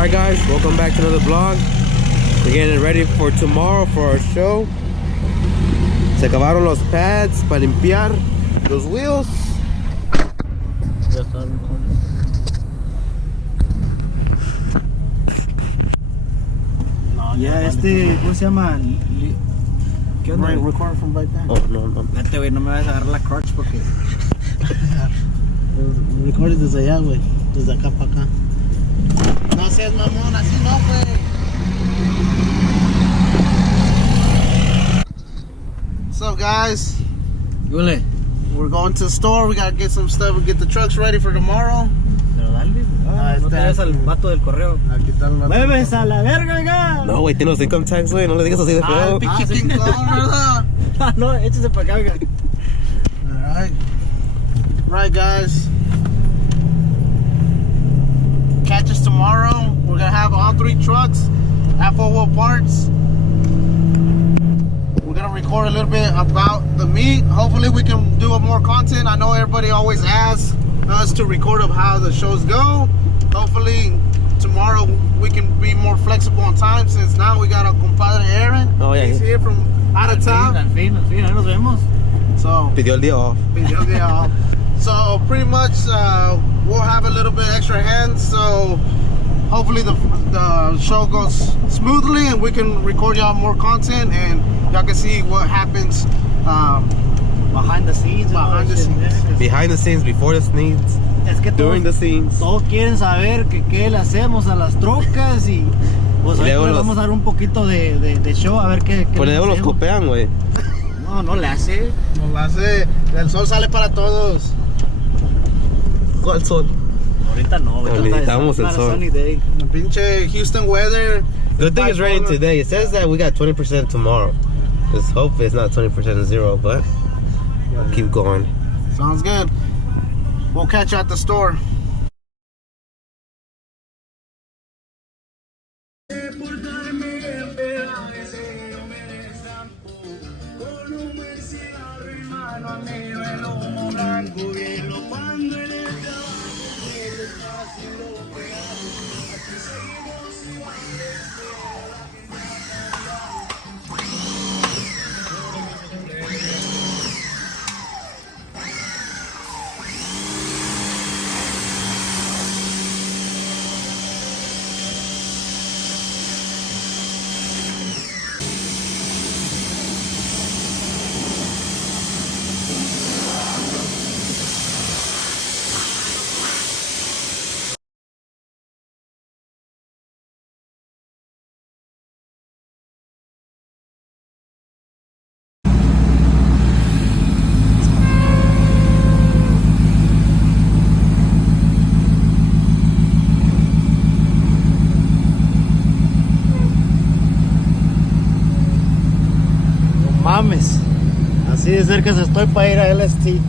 Alright guys, welcome back to another vlog. We're getting ready for tomorrow for our show. Se acabaron los pads para limpiar los wheels. Ya está recording. No, ya ¿cómo se llama? ¿Qué onda? Record from right back. Oh, no. Vete, güey, no me vas a agarrar la crotch porque... Recordes desde allá, güey. Desde acá para acá. No seas mamón, así no, güey. What's up, guys? Yule. We're going to the store. We gotta get some stuff and get the trucks ready for tomorrow. Pero dale, no te des al vato del correo. Aquí está el vato. ¡Mueves a la verga, güey! No, güey, tiene los income tax, güey. No le digas así de feo. Pinche ¿verdad? No, échese para acá, güey. Alright. Right, guys. Catch us tomorrow. We're gonna have all 3 trucks at 4-wheel parts. We're gonna record a little bit about the meet. Hopefully we can do more content. I know everybody always asks us to record of how the shows go. Hopefully tomorrow we can be more flexible on time, since now we got a compadre Aaron. Oh, yeah. He's here from out of town. Al fin, ahí nos vemos. So Pidió el día off. So pretty much we'll have a little bit extra hands, so hopefully the show goes smoothly and we can record y'all more content and y'all can see what happens behind the scenes. Behind the scenes, before the scenes, es que during the scenes. Todos quieren saber que qué le hacemos a las trocas y pues hoy le vamos a dar un poquito de show a ver qué pues luego los copean, güey. No le hace. No le hace. El sol sale para todos. ¿Cuál sol? Ahorita no, güey. Necesitamos el sol. Pinche Houston weather. Good thing it's raining today. It says that we got 20% tomorrow. Just hope it's not 20% zero, but we'll keep going. Sounds good. We'll catch you at the store. Mames, así de cerca estoy para ir a LST.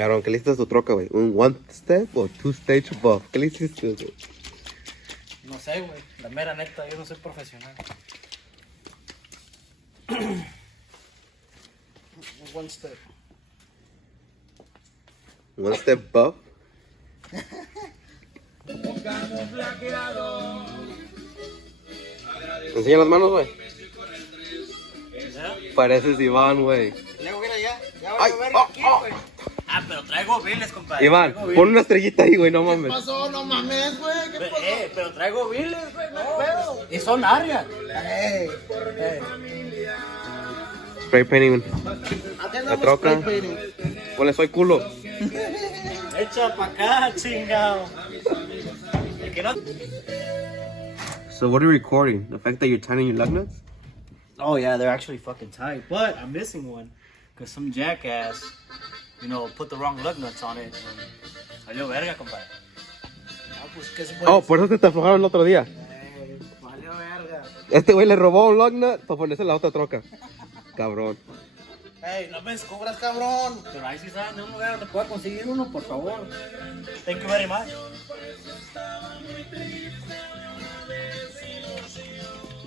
Aaron, ¿qué le hiciste a tu troca, güey? ¿Un one step o two stage above? ¿Qué le hiciste, güey? No sé, güey. La mera neta, yo no soy profesional. One step. One step above? Enseña las manos, güey. Pareces Iván, güey. Luego, mira, ya Ay, voy a ver oh, aquí, oh. güey. Ah, pero traigo biles, compadre. Iván, pon una estrellita ahí, güey, no mames. ¿Qué pasó? No mames, güey. ¿Qué pasó? Pero traigo biles, güey, no pedo. Y son áreas. Spray painting la troca. Ponle, soy culo. Echa pa' acá, chingado. El que no... So what are you recording? The fact that you're tightening your lug nuts? Oh yeah, they're actually fucking tight, but I'm missing one because some jackass, put the wrong lug nuts on it. Valió verga, compadre. Oh, por eso te aflojaron el otro día. Valió verga. Este güey le robó un lug nut para ponerse en la otra troca. Cabrón. Hey, no me descubras, cabrón. Pero ahí sí saben de un lugar donde pueda conseguir uno, por favor. Thank you very much.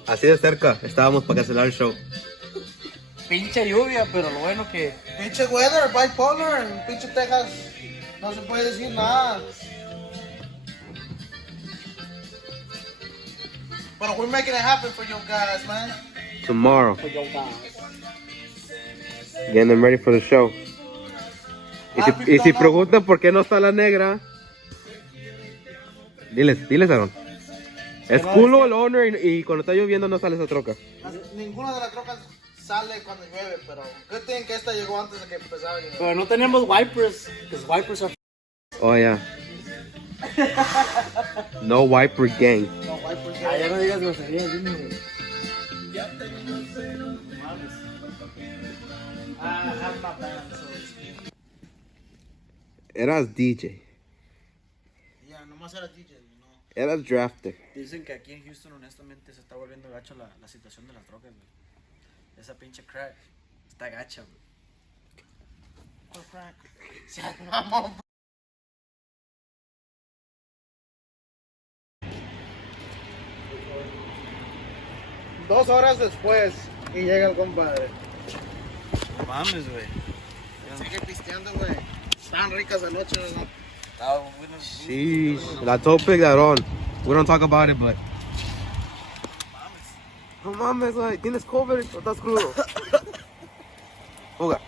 Así de cerca estábamos para cancelar el show. Pinche lluvia, pero lo bueno que... Pinche weather, bipolar, en pinche Texas. No se puede decir nada. But we're making it happen for you guys, man. Tomorrow. Pues yo, Getting them ready for the show. Y si preguntan por qué no está la negra, diles, Aaron. Es culo el owner y cuando está lloviendo no sale esa troca. Ninguna de las trocas sale cuando llueve, pero good thing que esta llegó antes de que empezara a llover. pero no tenemos wipers, because wipers are... Oh, yeah. No wiper gang. No, wipers, Ah, ya no digas groserías, dime, güey. I have my band, so it's... Eras DJ. Yeah, nomás era DJ, no. Eras drafter. Dicen que aquí en Houston, honestamente, se está volviendo gacho la situación de las drogas, güey. Esa pinche crack está gacha, güey. Por Frank. Seas mamón. 2 horas después y llega el compadre. No mames, güey. Sigue pisteando, güey. Estaban ricas anoche, ¿no? Sheesh. La topic that on. We don't talk about it, but. No mames, güey. ¿Tienes cover o estás crudo? Fuga.